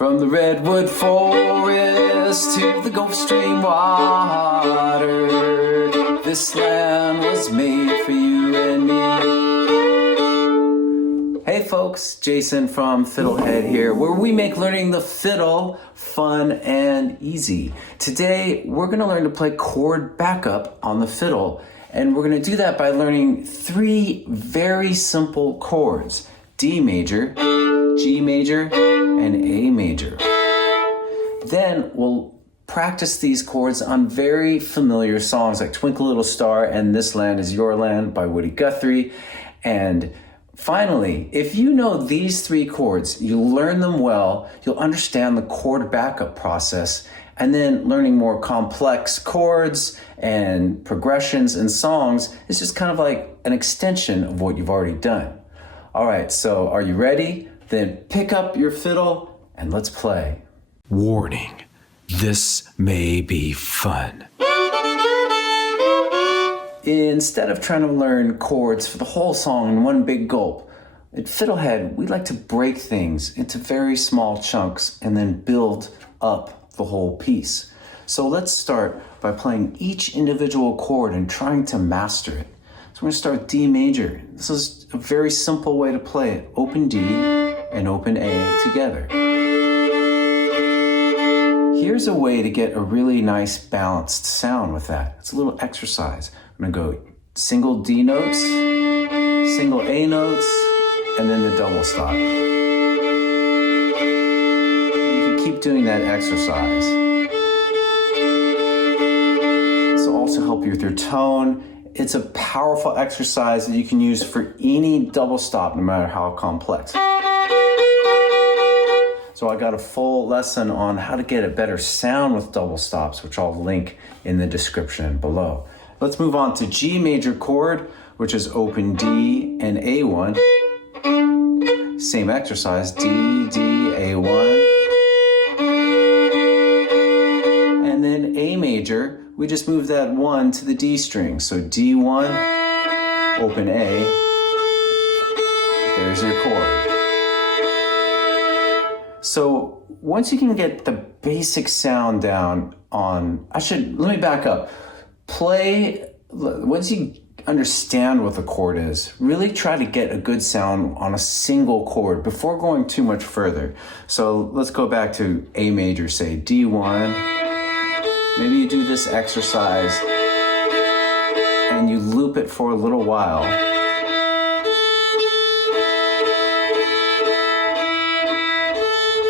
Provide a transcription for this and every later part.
From the redwood forest to the Gulf Stream water, this land was made for you and me. Hey folks, Jason from Fiddlehead here, where we make learning the fiddle fun and easy. Today, we're going to learn to play chord backup on the fiddle, and we're going to do that by learning three very simple chords: D major, G major, and A major. Then we'll practice these chords on very familiar songs like Twinkle Little Star and This Land Is Your Land by Woody Guthrie. And finally, if you know these three chords, you learn them well, you'll understand the chord backup process, and then learning more complex chords and progressions and songs is just kind of like an extension of what you've already done. All right, so are you ready? Then pick up your fiddle and let's play. Warning, this may be fun. Instead of trying to learn chords for the whole song in one big gulp, at Fiddlehead, we like to break things into very small chunks and then build up the whole piece. So let's start by playing each individual chord and trying to master it. So we're going to start D major. This is a very simple way to play it. Open D and open A together. Here's a way to get a really nice balanced sound with that. It's a little exercise. I'm going to go single D notes, single A notes, and then the double stop. You can keep doing that exercise. This will also help you with your tone. It's a powerful exercise that you can use for any double stop, no matter how complex. So I got a full lesson on how to get a better sound with double stops, which I'll link in the description below. Let's move on to G major chord, which is open D and A1. Same exercise, D, D, A1. And then A major, we just move that 1 to the D string. So D1, open A, there's your chord. So once you can get the basic sound down on, let me back up. Once you understand what the chord is, really try to get a good sound on a single chord before going too much further. So let's go back to A major, say D1. Maybe you do this exercise and you loop it for a little while.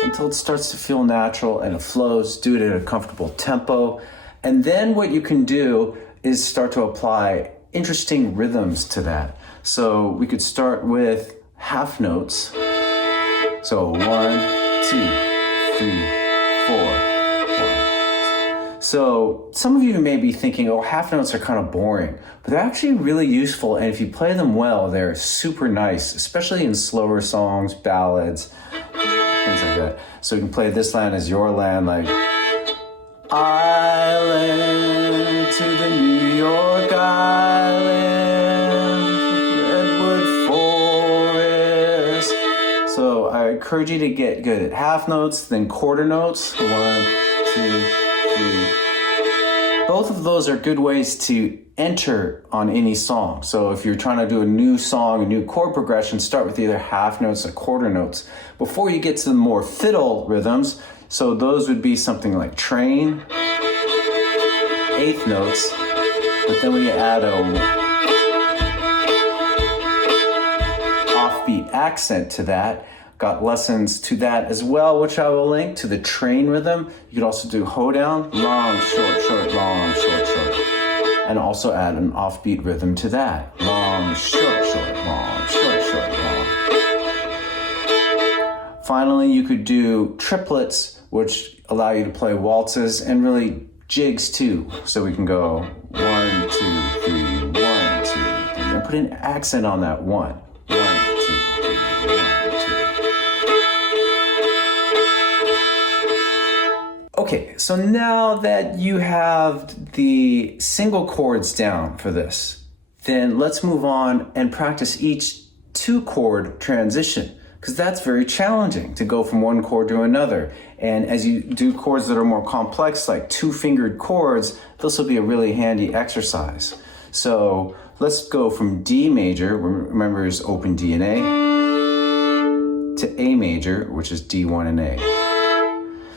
Until it starts to feel natural and it flows. Do it at a comfortable tempo. And then what you can do is start to apply interesting rhythms to that. So we could start with half notes. So 1, 2, 3, 4, 1. So some of you may be thinking, oh, half notes are kind of boring, but they're actually really useful. And if you play them well, they're super nice, especially in slower songs, ballads, things like that. So you can play This Land Is Your Land, like Island to the New York Island, Redwood Forest. So I encourage you to get good at half notes, then quarter notes. 1, 2, 3. Both of those are good ways to enter on any song. So if you're trying to do a new song, a new chord progression, start with either half notes or quarter notes before you get to the more fiddle rhythms. So those would be something like train, eighth notes, but then when you add a offbeat accent to that, got lessons to that as well, which I will link to the train rhythm. You could also do hoedown, long, short, short, long, short, short. And also add an offbeat rhythm to that. Long, short, short, long, short, short, long. Finally, you could do triplets, which allow you to play waltzes and really jigs too. So we can go 1, 2, 3, 1, 2, 3, and put an accent on that 1. 1, 2, 3, 1, 2. Okay, so now that you have the single chords down for this, then let's move on and practice each 2-chord transition. because that's very challenging to go from one chord to another. And as you do chords that are more complex, like two-fingered chords, this will be a really handy exercise. So let's go from D major, remember is open D and A, to A major, which is D1 and A.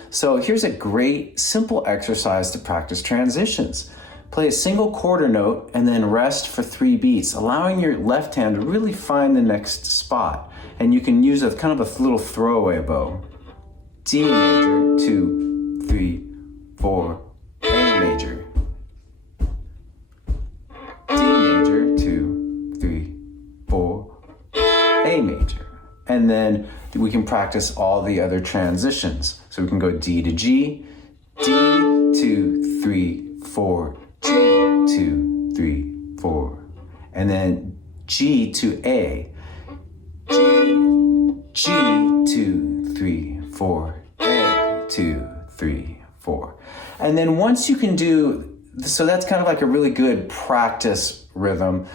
So here's a great simple exercise to practice transitions. Play a single quarter note and then rest for 3 beats, allowing your left hand to really find the next spot. And you can use a kind of a little throwaway bow. D major, 2, 3, 4, A major. D major, 2, 3, 4, A major. And then we can practice all the other transitions. So we can go D to G, D, 2, 3, 4, G, 2, 3, 4. And then G to A. G, G, 2, 3, 4, A, 2, 3, 4. And then once you can do, so that's kind of like a really good practice rhythm,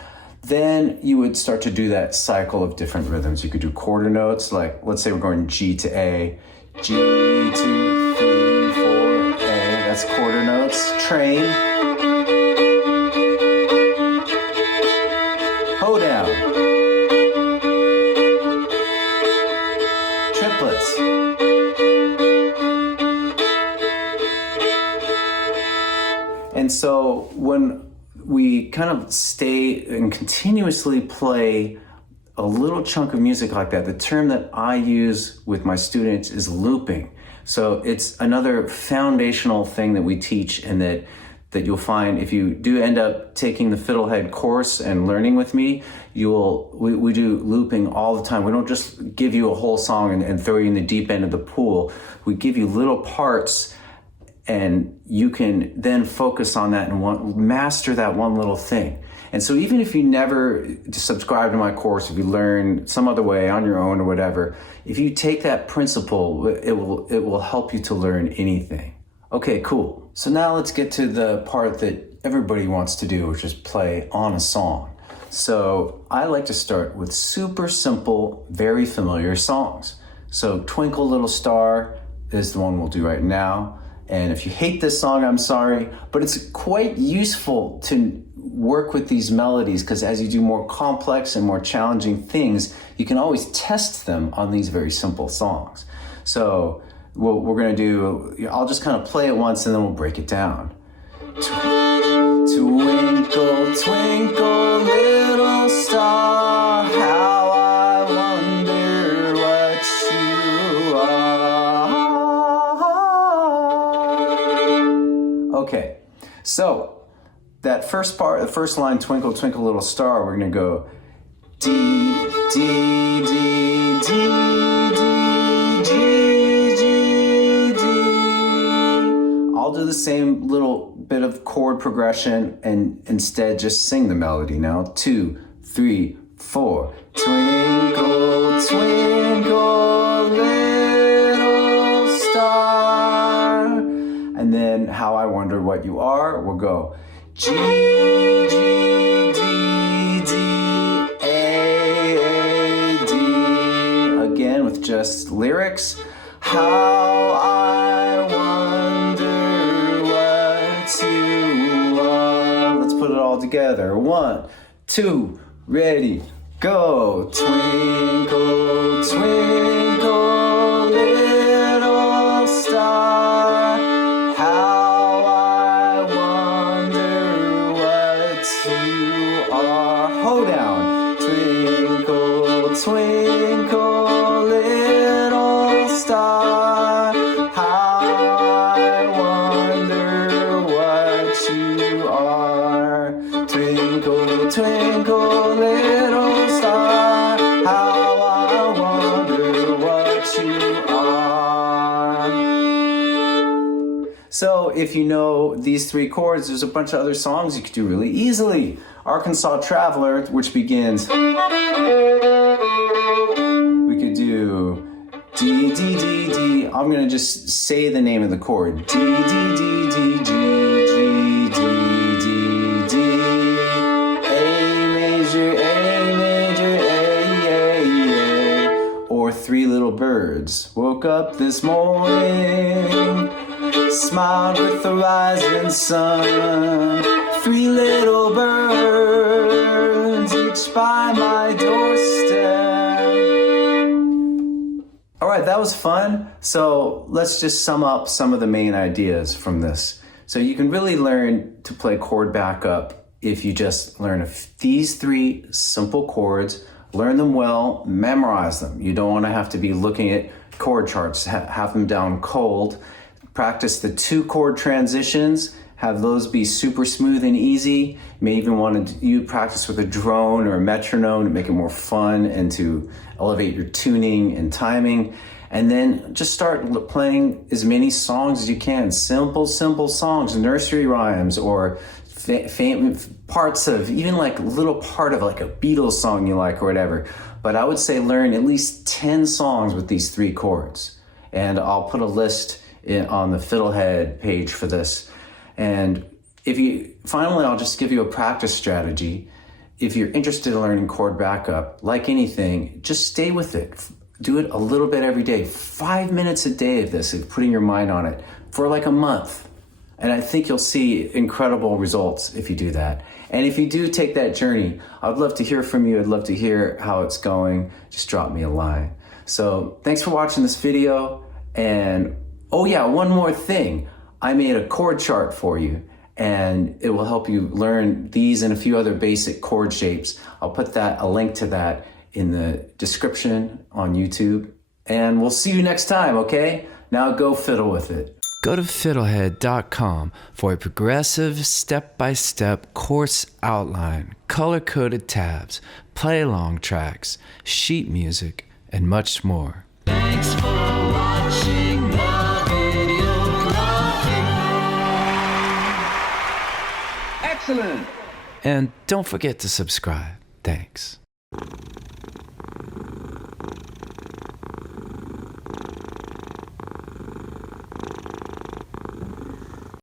then you would start to do that cycle of different rhythms. You could do quarter notes, like let's say we're going G to A, G, 2, 3, 4, A, that's quarter notes. Train. Hold down. Triplets. And so when we kind of stay and continuously play a little chunk of music like that, the term that I use with my students is looping. So it's another foundational thing that we teach, and that you'll find if you do end up taking the Fiddlehead course and learning with me, we do looping all the time. We don't just give you a whole song and throw you in the deep end of the pool. We give you little parts, and you can then focus on that and master that one little thing. And so even if you never subscribe to my course, if you learn some other way on your own or whatever, if you take that principle, it will help you to learn anything. Okay, cool. So now let's get to the part that everybody wants to do, which is play on a song. So I like to start with super simple, very familiar songs. So Twinkle Little Star is the one we'll do right now. And if you hate this song, I'm sorry, but it's quite useful to work with these melodies, because as you do more complex and more challenging things, you can always test them on these very simple songs. So what we're gonna do, I'll just kind of play it once and then we'll break it down. Twinkle, twinkle, little star, how I wonder what you are. Okay, so that first part, the first line, Twinkle, Twinkle, Little Star, we're gonna go D, D, D, D, D, G, G, D. I'll do the same little bit of chord progression and instead just sing the melody now. 2, 3, 4. Twinkle, twinkle, little star. And then How I Wonder What You Are, we'll go G, G, D, D, A, D. Again with just lyrics. How I wonder what you are. Let's put it all together. 1, 2, ready, go. Twinkle, twinkle, little star. How I wonder what you are. Hold down. Twinkle, twinkle, little star. How I wonder what you are. Twinkle, twinkle, little star. How I wonder what you are. So if you know these 3 chords, there's a bunch of other songs you could do really easily. Arkansas Traveler, which begins. We could do D, D, D, D. I'm gonna just say the name of the chord. D, D, D, D, G, G, D, D, D. A major, A major, A, A, A. Or or three little birds woke up this morning, smiled with the rising sun. Three little birds, each by my doorstep. All right, that was fun. So let's just sum up some of the main ideas from this. So you can really learn to play chord backup if you just learn these three simple chords, learn them well, memorize them. You don't want to have to be looking at chord charts, have them down cold. Practice the 2-chord transitions, have those be super smooth and easy. You may even want to practice with a drone or a metronome to make it more fun and to elevate your tuning and timing. And then just start playing as many songs as you can. Simple songs, nursery rhymes, or parts of, even like a little part of like a Beatles song you like or whatever. But I would say learn at least 10 songs with these 3 chords. And I'll put a list on the Fiddlehead page for this. And finally, I'll just give you a practice strategy. If you're interested in learning chord backup, like anything, just stay with it. Do it a little bit every day. 5 minutes a day of this, of putting your mind on it for like a month. And I think you'll see incredible results if you do that. And if you do take that journey, I'd love to hear from you. I'd love to hear how it's going. Just drop me a line. So thanks for watching this video. And oh yeah, one more thing. I made a chord chart for you, and it will help you learn these and a few other basic chord shapes. I'll put a link to that in the description on YouTube. And we'll see you next time, okay? Now go fiddle with it. Go to fiddlehead.com for a progressive step-by-step course outline, color-coded tabs, play-along tracks, sheet music, and much more. Thanks for watching the video. Excellent! And don't forget to subscribe. Thanks.